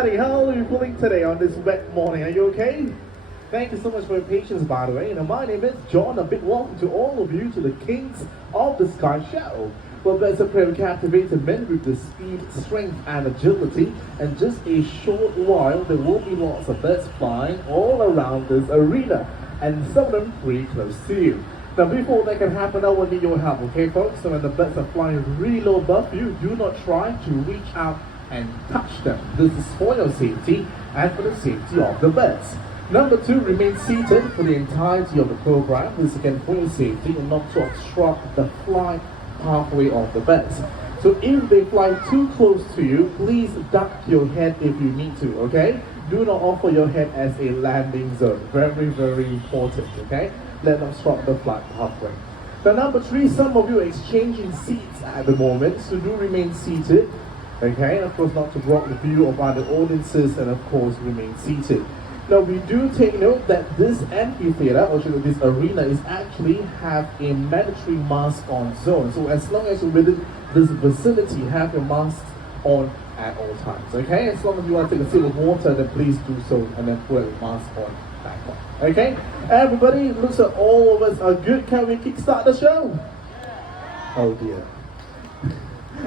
How are you feeling today on this wet morning? Are you okay? Thank you so much for your patience, by the way. My name is John. A big welcome to all of you to the Kings of the Sky show. Well, there's a prayer captivated men with the speed, strength, and agility. And just a short while, there will be lots of birds flying all around this arena, and some of them pretty close to you. Now, before that can happen, I will need your help, okay, folks? So when the birds are flying really low above you, do not try to reach out and touch them. This is for your safety and for the safety of the birds. Number two, remain seated for the entirety of the program. This again for your safety and not to obstruct the flight pathway of the birds. So if they fly too close to you, please duck your head if you need to, okay? Do not offer your head as a landing zone. Very, very important, okay? Let them obstruct the flight pathway. Now, number three, some of you are exchanging seats at the moment, so do remain seated. Okay, and of course not to block the view of other audiences, and of course remain seated. Now we do take note that this amphitheater, or should I say this arena, is actually have a mandatory mask on zone. So as long as you're within this vicinity, have your masks on at all times. Okay, as long as you want to take a sip of water, then please do so, and then put your mask on back on. Okay, everybody, looks like all of us are good. Can we kickstart the show? Oh dear.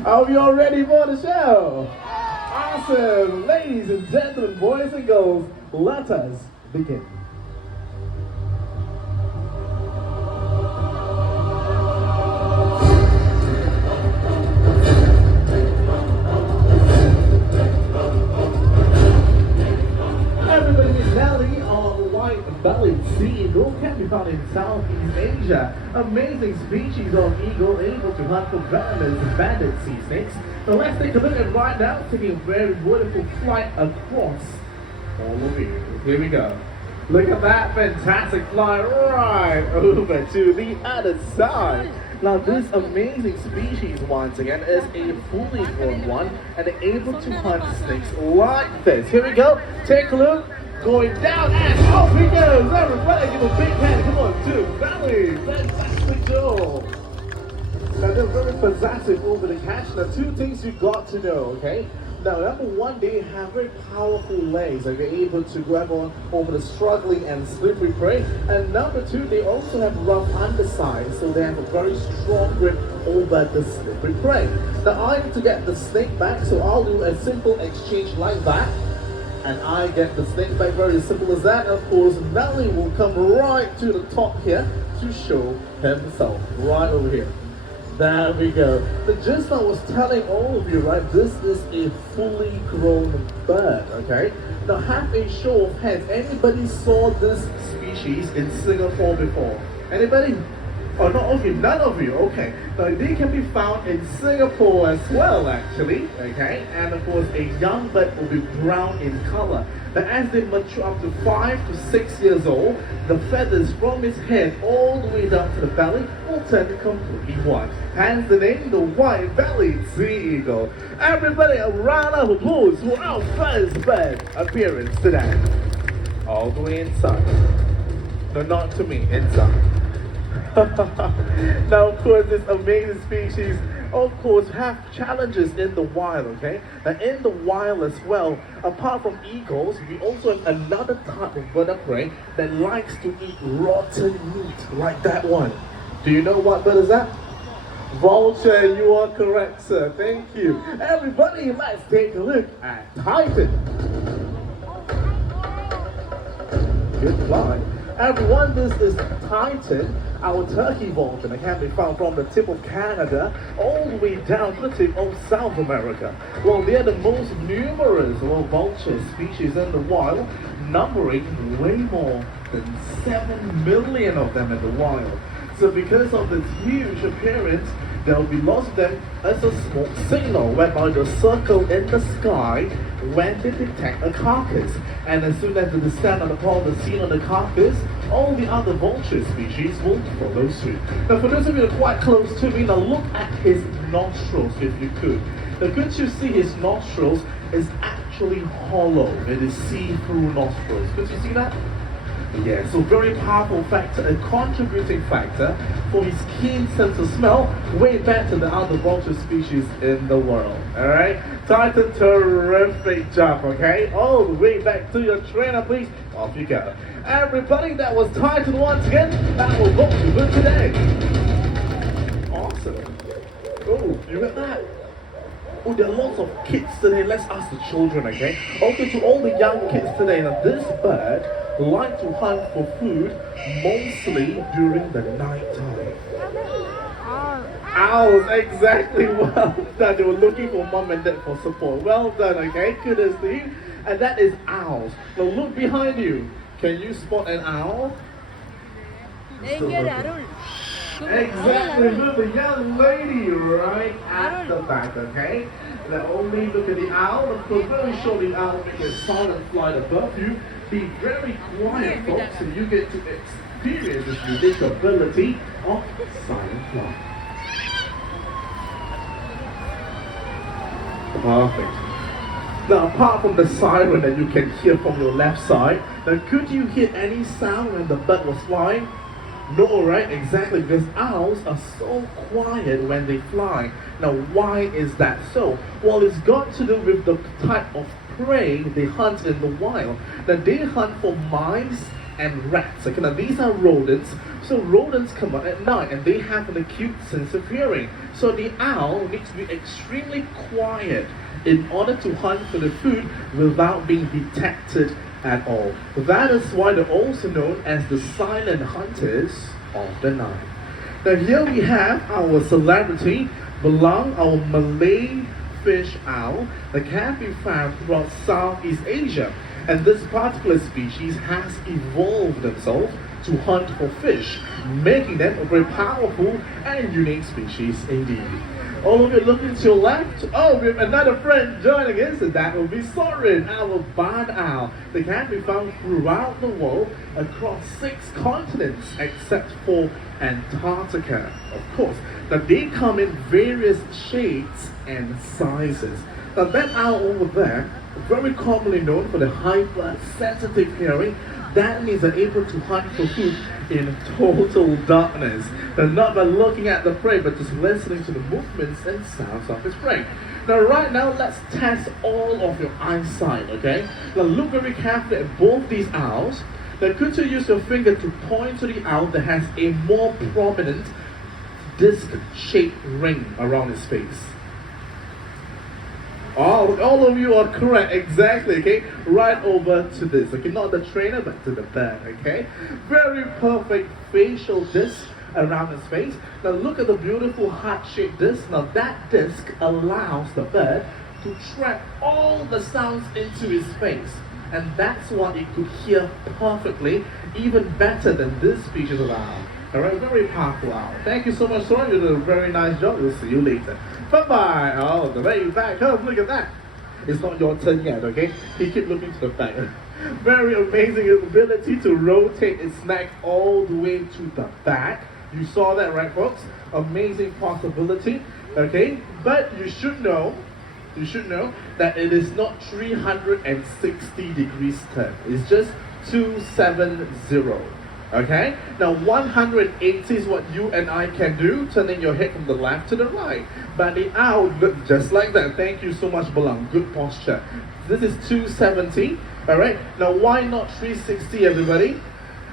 Are we all ready for the show? Awesome! Ladies and gentlemen, boys and girls, let us begin. Everybody is Nelly on white-bellied sea eagle can be found in Southeast Asia. Amazing species of eagle able to hunt for venomous banded sea snakes. Now let's take a look at right now, taking a very beautiful flight across all of you. Here we go. Look at that fantastic flight right over to the other side. Now this amazing species once again is a fully grown one and they're able to hunt snakes like this. Here we go. Take a look. Going down and off he goes. Everybody give a big hand. Come on, to Valley. Fantastic job. Now they're very fantastic over the catch. Now two things you got to know, okay? Now number one, they have very powerful legs. They're able to grab on over the struggling and slippery prey. And number two, they also have rough underside, so they have a very strong grip over the slippery prey. Now I need to get the snake back, so I'll do a simple exchange like that. And I get the snake back, very simple as that. Of course, Nelly will come right to the top here to show himself, right over here. There we go. But just I was telling all of you, right, this is a fully grown bird, okay? Now have a show of hands. Anybody saw this species in Singapore before? Anybody? Oh, not of you, none of you, okay. Now they can be found in Singapore as well, actually, okay? And of course, a young bird will be brown in color. But as they mature up to 5 to 6 years old, the feathers from its head all the way down to the belly will turn completely white. Hence the name, the white-bellied sea eagle. Everybody, a round of applause for our first bird appearance today. All the way inside. No, not to me, inside. Now, of course, this amazing species, of course, have challenges in the wild, okay? Now, in the wild as well, apart from eagles, we also have another type of bird of prey that likes to eat rotten meat, like that one. Do you know what bird is that? Vulture, you are correct, sir. Thank you. Everybody, let's take a look at Titan. Good fly. Everyone, this is Titan, our turkey vulture, that can be found from the tip of Canada all the way down to the tip of South America. Well, they are the most numerous vulture species in the wild, numbering way more than 7 million of them in the wild. So because of this huge appearance, there will be lots of them as a smoke signal, whereby they circle in the sky when they detect a carcass. And as soon as they stand upon the scene of the carcass, all the other vulture species will follow suit. Now for those of you that are quite close to me, now look at his nostrils if you could. Now could you see his nostrils is actually hollow. It is see-through nostrils. Could you see that? Yeah, so very powerful factor, a contributing factor for his keen sense of smell, way better than other vulture species in the world. Alright? Titan, terrific job, okay? All the way back to your trainer, please. Off you go. Everybody, that was Titan once again. That will vote you good today. Awesome. Oh, you got that? Oh, there are lots of kids today. Let's ask the children, okay? Okay, to all the young kids today, now this bird like to hunt for food mostly during the night time. Owls, exactly. Well done. They were looking for mom and dad for support. Well done, okay? Kudos to you. And that is owls. Now look behind you. Can you spot an owl? Exactly, look, the young lady right at the back, okay? Now only look at the owl. Of course, very shortly, the owl make a silent flight above you. Be very quiet, folks, so you get to experience this unique ability of silent flight. Perfect. Now, apart from the siren that you can hear from your left side, now could you hear any sound when the bird was flying? No, right? Exactly, because owls are so quiet when they fly. Now, why is that so? Well, it's got to do with the type of prey they hunt in the wild. Now, they hunt for mice and rats. Okay, now these are rodents. So rodents come out at night and they have an acute sense of hearing. So the owl needs to be extremely quiet in order to hunt for the food without being detected at all. That is why they're also known as the silent hunters of the night. Now here we have our celebrity, Belang, our Malay fish owl that can be found throughout Southeast Asia. And this particular species has evolved themselves to hunt for fish, making them a very powerful and unique species indeed. All of you looking to your left. Oh, we have another friend joining us, and that will be Sorin, our barn owl. They can be found throughout the world across 6 continents except for Antarctica, of course. Now they come in various shades and sizes. Now that owl over there, very commonly known for the hypersensitive hearing, that means they're able to hunt for food in total darkness. And not by looking at the prey, but just listening to the movements and sounds of its prey. Now right now, let's test all of your eyesight, okay? Now look very carefully at both these owls. Now could you use your finger to point to the owl that has a more prominent disc-shaped ring around its face? All of you are correct, exactly, okay? Right over to this, okay? Not the trainer, but to the bird, okay? Very perfect facial disc around its face. Now look at the beautiful heart-shaped disc. Now that disc allows the bird to trap all the sounds into his face. And that's why it could hear perfectly, even better than this species of owl. Alright, very powerful owl. Thank you so much, Soren. You did a very nice job. We'll see you later. Bye-bye. Oh, the way back home. Look at that. It's not your turn yet, okay? He keep looking to the back. Very amazing ability to rotate its neck all the way to the back. You saw that, right, folks? Amazing possibility, okay? But you should know that it is not 360 degrees turn. It's just 270. Okay? Now 180 is what you and I can do, turning your head from the left to the right. But the owl look just like that. Thank you so much, Belang. Good posture. This is 270. Alright? Now why not 360, everybody?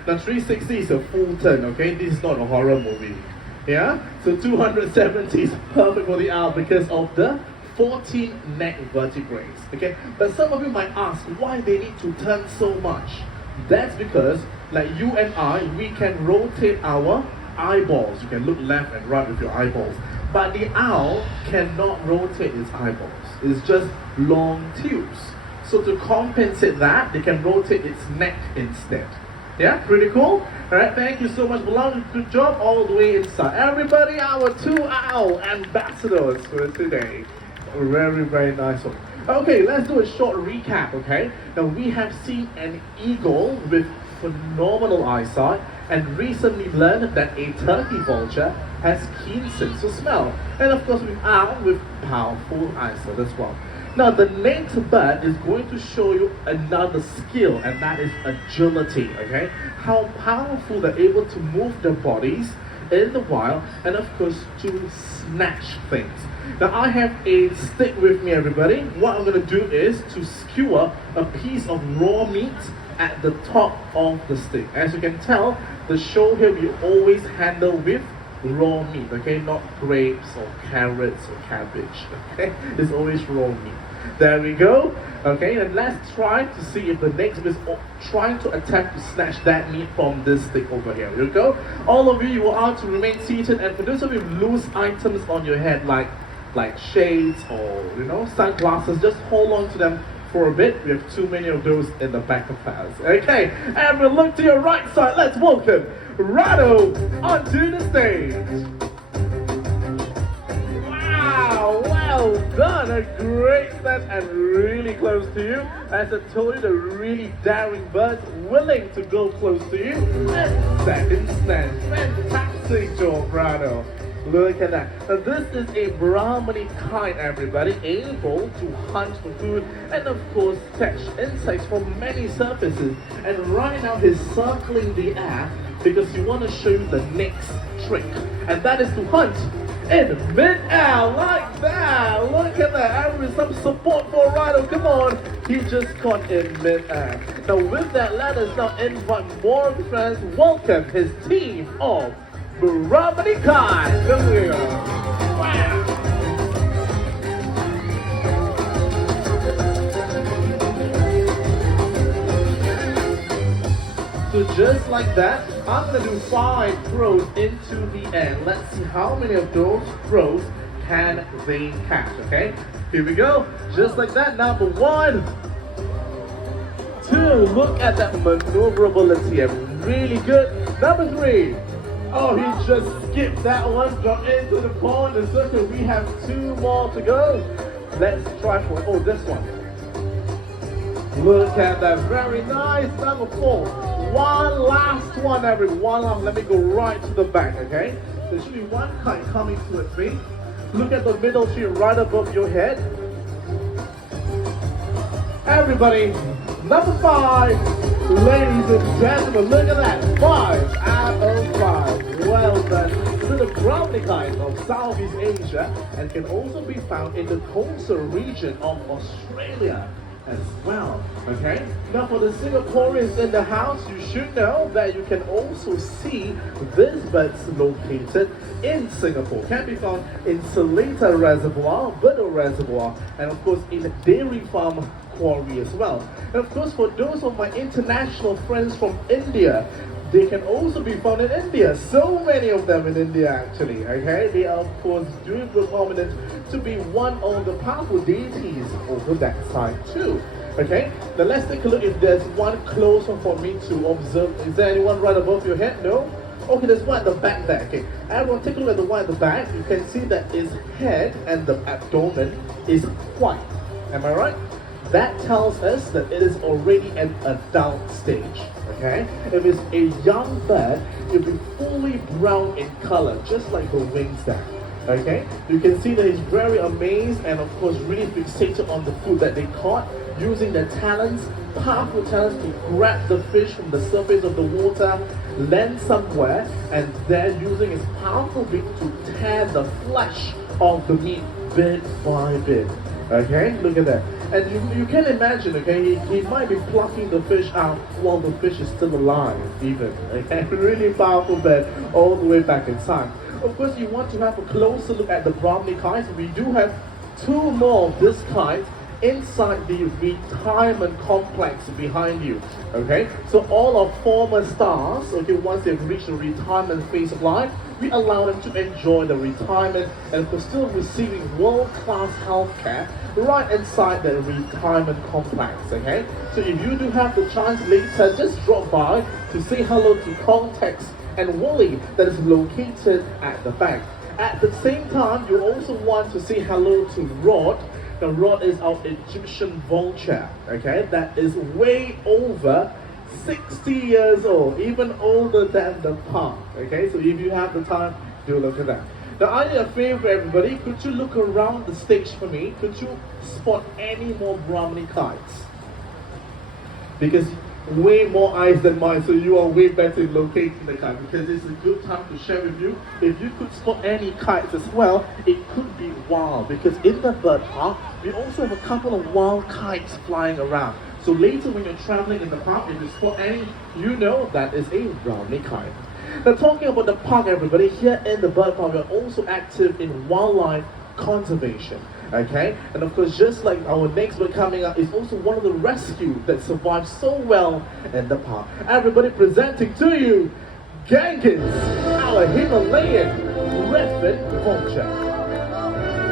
Now 360 is a full turn, okay? This is not a horror movie. Yeah? So 270 is perfect for the owl because of the 14 neck vertebrae. Okay? But some of you might ask why they need to turn so much. That's because, like you and I, we can rotate our eyeballs. You can look left and right with your eyeballs. But the owl cannot rotate its eyeballs. It's just long tubes. So to compensate that, they can rotate its neck instead. Yeah, pretty cool? Alright, thank you so much, Belang. Good job all the way inside. Everybody, our 2 owl ambassadors for today. Very, very nice one. Okay, let's do a short recap, okay? Now we have seen an eagle with phenomenal eyesight and recently learned that a turkey vulture has keen sense of smell. And of course, we owl with powerful eyesight as well. Now the next bird is going to show you another skill, and that is agility, okay? How powerful they're able to move their bodies in the wild, and of course to snatch things. Now I have a stick with me, everybody. What I'm going to do is to skewer a piece of raw meat at the top of the stick. As you can tell, the show here we always handle with raw meat, okay? Not grapes or carrots or cabbage, okay? It's always raw meat. There we go. Okay, and let's try to see if the next is trying to attempt to snatch that meat from this stick over here. Here we go. All of you are to remain seated, and for those of you with loose items on your head like shades or sunglasses, just hold on to them for a bit. We have too many of those in the back of house. Okay, and we'll look to your right side. Let's welcome Rado onto the stage. Wow, well done. A great stand and really close to you. As I told you, the really daring birds willing to go close to you. And second stand. Fantastic job, Rado. Look at that. Now, this is a Brahmani kite, everybody, able to hunt for food and of course catch insects from many surfaces. And right now he's circling the air because he want to show you the next trick, and that is to hunt in mid-air like that. Look at that. And with some support for Rado. Come on. He just caught in mid-air. Now with that, let us now invite more friends. Welcome his team of Brahmani Kai. There we go. Wow. So just like that, I'm going to do 5 throws into the air. Let's see how many of those throws can they catch, okay? Here we go. Just like that. Number 1, 2. Look at that maneuverability. Really good. Number 3. Oh, he just skipped that one, got into the pond, the circle. We have 2 more to go. Let's try for it. Oh, this one. Look at that, very nice. Number 4. One last one, everyone. Let me go right to the back, okay? There should be one kite coming towards me. Look at the middle tree right above your head. Everybody, number 5. Ladies and gentlemen, look at that. 5 out of 5. Well done. So the Brahmani kite of Southeast Asia and can also be found in the coastal region of Australia as well. Okay? Now for the Singaporeans in the house, you should know that you can also see these birds located in Singapore. Can be found in Seletar Reservoir, Bedok Reservoir, and of course in Dairy Farm Quarry as well. And of course for those of my international friends from India, they can also be found in India. So many of them in India actually, okay? They are of course doing prominent to be one of the powerful deities over that side too. Okay, now let's take a look if there's one closer for me to observe. Is there anyone right above your head? No? Okay, there's one at the back there. Okay, everyone take a look at the one at the back. You can see that his head and the abdomen is white. Am I right? That tells us that it is already an adult stage. Okay, if it's a young bird, it'll be fully brown in color, just like the wings there. Okay, you can see that he's very amazed and of course really fixated on the food that they caught, using their talents, powerful talents, to grab the fish from the surface of the water, land somewhere, and then using his powerful beak to tear the flesh of the meat bit by bit. Okay, look at that. And you can imagine, okay, he might be plucking the fish out while the fish is still alive, even. Okay, really powerful bird all the way back in time. Of course, you want to have a closer look at the Brahmani kites. We do have 2 more of this kite inside the retirement complex behind you. Okay, so all our former stars, okay, once they've reached the retirement phase of life, we allow them to enjoy the retirement and for still receiving world-class healthcare right inside the retirement complex. Okay, so if you do have the chance later, just drop by to say hello to Context and Wooly that is located at the back. At the same time, you also want to say hello to Rod. The Rod is our Egyptian vulture, okay, that is way over 60 years old, even older than the park. Okay, so if you have the time, do look at that. Now, I need a favor, everybody. Could you look around the stage for me? Could you spot any more Brahmani kites? Because way more eyes than mine, so you are way better in locating the kite, because it's a good time to share with you. If you could spot any kites as well, it could be wild, because in the bird park, we also have a couple of wild kites flying around. So later when you're traveling in the park, if you spot any, you know that is a Brahmani kite. Now, talking about the park, everybody, here in the bird park, we're also active in wildlife conservation. Okay, and of course, just like our next one coming up is also one of the rescue that survived so well in the park. Everybody, presenting to you Genghis, our Himalayan red-finned vulture.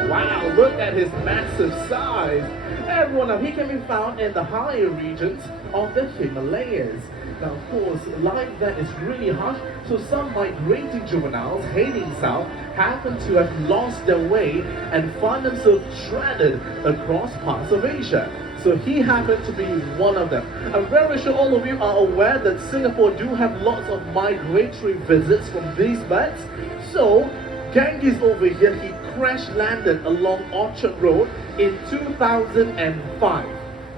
Wow, look at his massive size. Everyone, now he can be found in the higher regions of the Himalayas. Now, of course, life there is really harsh, so some migrating juveniles heading south happen to have lost their way and find themselves stranded across parts of Asia. So he happened to be one of them. I'm very sure all of you are aware that Singapore do have lots of migratory visits from these birds. So Genghis over here, he crash landed along Orchard Road in 2005.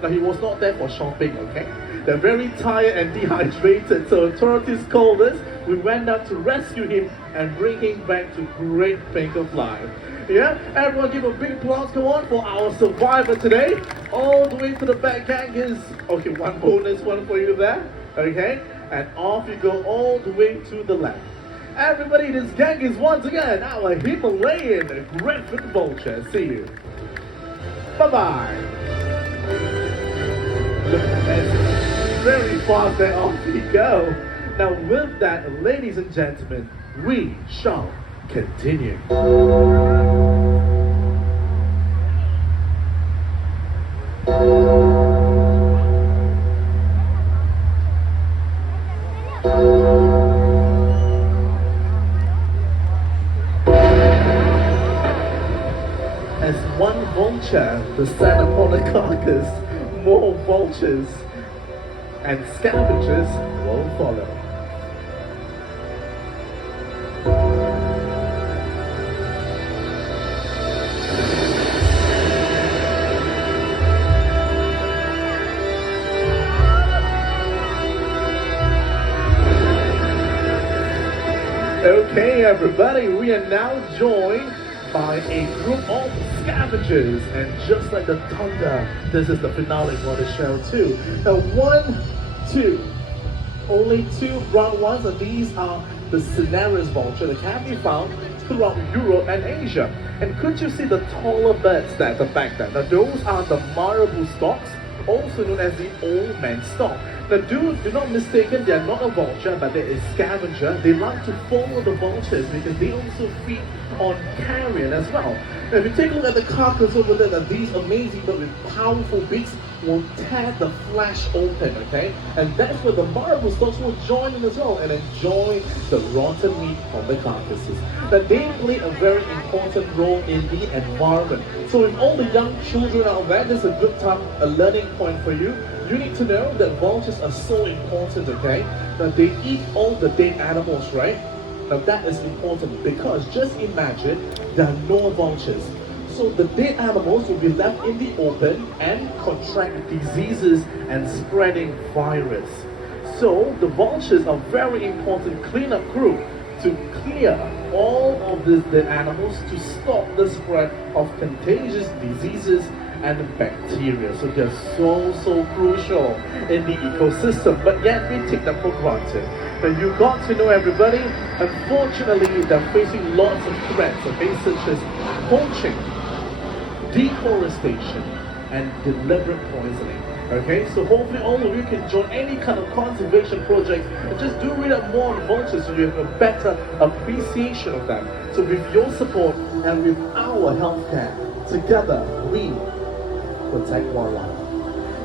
Now, he was not there for shopping, okay? They're very tired and dehydrated, so authorities called us. We went out to rescue him and bring him back to great pink of life. Yeah, everyone give a big applause, come on, for our survivor today. All the way to the back, Genghis. Okay, one bonus one for you there. Okay, and off you go all the way to the left. Everybody, this Genghis once again, our Himalayan red-finned vulture. See you. Bye-bye. Look at this. Very fast there, off we go. Now with that, ladies and gentlemen, we shall continue. As one vulture to stand upon a carcass, more vultures and scavengers will follow. Okay, everybody, we are now joined by a group of scavengers, and just like the thunder, this is the finale for the show too. Now, 1, 2, only 2 brown ones, and these are the Cinereus vulture that can be found throughout Europe and Asia. And could you see the taller birds there at the back there? Now, those are the marabou storks, also known as the old man stork. Now, do not mistaken, they are not a vulture, but they're a scavenger. They like to follow the vultures because they also feed on carrion as well. Now, if you take a look at the carcass over there, that these amazing birds with powerful beaks will tear the flesh open, okay? And that's where the marabou storks will join in as well and enjoy the rotten meat from the carcasses. Now, they play a very important role in the environment. So if all the young children out there, this is a good time, a learning point for you. You need to know that vultures are so important, okay? That they eat all the dead animals, right? Now that is important because just imagine there are no vultures. So the dead animals will be left in the open and contract diseases and spreading virus. So the vultures are very important cleanup crew to clear all of these dead animals to stop the spread of contagious diseases and bacteria. So they're so crucial in the ecosystem, but yet we take them for granted. But you got to know, everybody, unfortunately they're facing lots of threats, okay, such as poaching, deforestation, and deliberate poisoning. Okay, so hopefully all of you can join any kind of conservation project and just do read up more on vultures so you have a better appreciation of them. So with your support and with our healthcare, together we protect wildlife.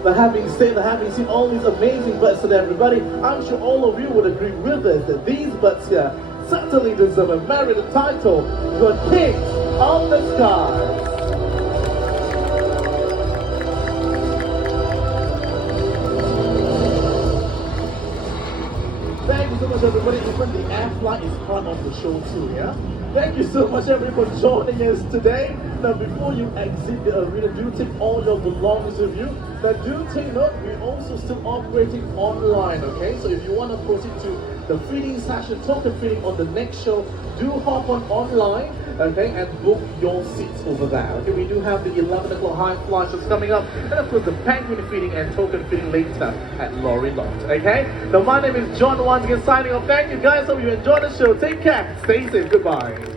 But having said that, having seen all these amazing birds today, everybody, I'm sure all of you would agree with us that these birds here certainly deserve and merit the title, the Kings of the Skies. Thank you so much, everybody. Even the air flight is part of the show too, yeah? thank you so much everyone for joining us today. Now before you exit the arena, do take all your belongings with you. Now do take note, we're also still operating online, okay? So if you want to proceed to the feeding session, token feeding on the next show, do hop on online, okay, and book your seats over there. Okay, we do have the 11 o'clock high fly shows coming up, and of course the penguin feeding and token feeding later at Lorry Loft, okay? Now my name is John, once again signing off. Thank you guys, hope you enjoyed the show. Take care, stay safe, goodbye.